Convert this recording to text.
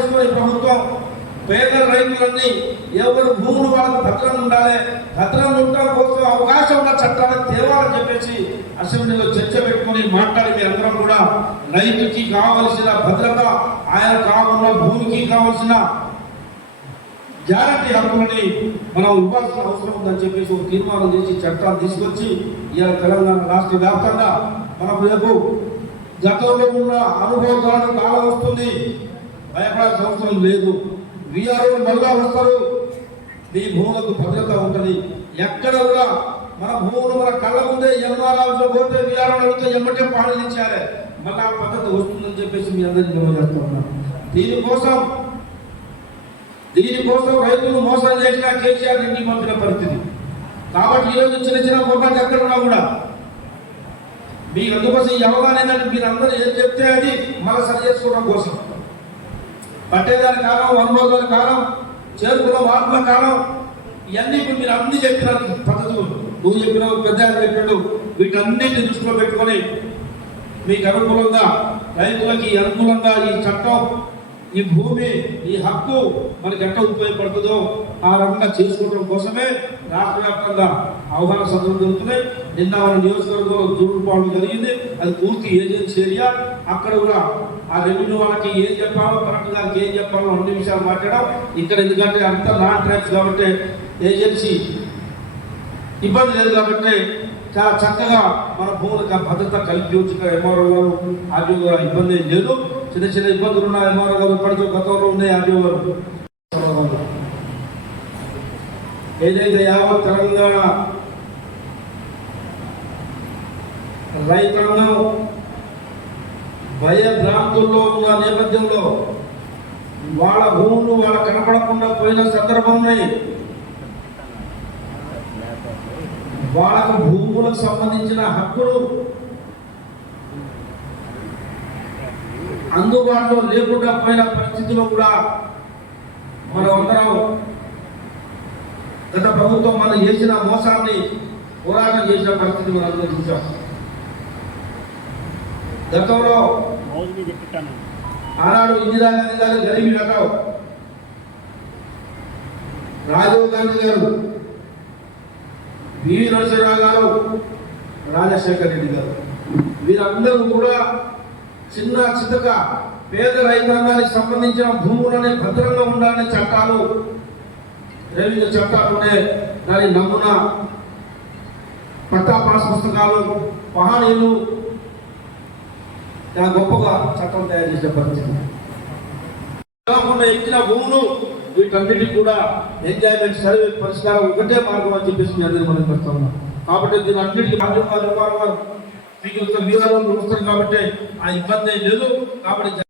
చేసుకునే ప్రభుత్వం. పేద రైతులన్నీ ఎవరు భూములు వాళ్ళకి భద్రం ఉండాలి భద్రం ఉండడం కోసం అవకాశం ఉన్న చట్టాలను తేవాలని చెప్పేసి అసెంబ్లీలో చర్చ పెట్టుకుని మాట్లాడి మీరందరం కూడా రైతుకి కావలసిన భద్రత ఆయన కావాలన్న భూమికి కావలసిన గ్యారంటీ హక్కులని మనం ఇవ్వాల్సిన అవసరం ఉందని చెప్పేసి ఒక తీర్మానం చేసి చట్టాలు తీసుకొచ్చి ఇవాళ తెలంగాణ రాష్ట్ర వ్యాప్తంగా మనకు రేపు గతంలో ఉన్న అనుభవం కాలం వస్తుంది భయపడాల్సిన అవసరం లేదు. వీఆర్ఓ మళ్ళా వస్తారు. మీ భూములకు భద్రత ఉంటుంది. ఎక్కడ కూడా మన భూములు మన కళ్ళ ముందే ఎంఆర్ఆర్లో పోతే వీఆర్ఓ అడిగితే ఎమ్మటే పాలనించారే మళ్ళీ ఆ పద్ధతి వస్తుందని చెప్పేసి మీ అందరికీ తెలియజేస్తా ఉన్నాం. దీనికోసం దీనికోసం రైతులు మోసం చేసిన కేసీఆర్ ఇంటికి పంపిన పరిస్థితి. కాబట్టి ఈరోజు చిన్న చిన్న పొరపాటు ఎక్కడ ఉన్నా కూడా మీ అందుకోసం ఈ అవగాహన ఏంటంటే మీరు అందరూ ఏం చెప్తే అది మళ్ళీ సరి చేసుకోవడం కోసం. పట్టేదాని కాలం వంద కాలం చేరుకున్న మార్పుల కాలం ఇవన్నీ ఇప్పుడు మీరు అన్ని చెప్పిన పద్ధతులు. నువ్వు చెప్పినావు పెద్ద ఆయన చెప్పాడు వీటన్నిటిని దృష్టిలో పెట్టుకొని మీకు అనుకూలంగా రైతులకి అనుకూలంగా ఈ చట్టం ఈ భూమి ఈ హక్కు మనకి ఎట్లా ఉపయోగపడుతుందో ఆ రకంగా చేసుకోవడం కోసమే రాష్ట్ర వ్యాప్తంగా అవగాహన సదనం జరుగుతున్నాయి నిన్న మన నియోజకవర్గంలో చూడుకోవడం జరిగింది. అది పూర్తి ఏజెన్సీ ఏరియా. అక్కడ కూడా ఆ రెవెన్యూ వాళ్ళకి ఏం చెప్పాలో కరెక్ట్ గారికి ఏం చెప్పాలో అన్ని విషయాలు మాట్లాడడం ఇక్కడ ఎందుకంటే అంత నాన్ ట్రాక్స్ కాబట్టి ఏజెన్సీ ఇబ్బంది లేదు కాబట్టి చాలా చక్కగా మన భూములకు భద్రత కల్పించగా ఎంఆర్ఓ గారు ఆర్డీఓ గారు ఇబ్బంది ఏం లేదు. చిన్న చిన్న ఇబ్బందులు ఉన్న ఎంఆర్ఓ గారు ఇప్పటికీ గతంలో ఉన్నాయి ఆర్డీఓ గారు ఏదైతే యావత్ తెలంగాణ రైతాంగం భయభ్రాంతుల్లో ఉన్న నేపథ్యంలో వాళ్ళ భూములు వాళ్ళ కనపడకుండా పోయిన సందర్భంలో ఉన్నాయి వాళ్ళకు భూములకు సంబంధించిన హక్కులు అందుబాటులో లేకుండా పోయిన పరిస్థితిలో కూడా మనం అందరం గత ప్రభుత్వం మనం చేసిన మోసాన్ని పోరాటం చేసిన పరిస్థితి మనం చూసాం. గతంలో ఆనాడు ఇందిరాగాంధీ గారు గరీబీ హటావ్ రాజీవ్ గాంధీ గారు పివి నరసింహరావు గారు రాజశేఖర్ రెడ్డి గారు. వీరందరూ కూడా చిన్న చితక పేద రైతాంగానికి సంబంధించిన భూములనే భద్రంగా ఉండాలనే చట్టాలు రెవెన్యూ చట్టాలు దాని నమూనా పట్టా పాస్ పుస్తకాలు మహానీయులు దాని గొప్పగా చట్టం తయారు చేసే పరిస్థితి. కాకుండా ఇచ్చిన భూములు వీటన్నిటి కూడా ఎంజాయ్మెంట్ సర్వే పరిష్కారం ఒకటే మార్గం అని చెప్పేసి నేను మనం పెడతా ఉన్నాం కాబట్టి దీని అన్నిటికీ రాజ్యం మీకు వీఆర్ఓ వస్తారు కాబట్టి ఆ ఇబ్బంది లేదు. కాబట్టి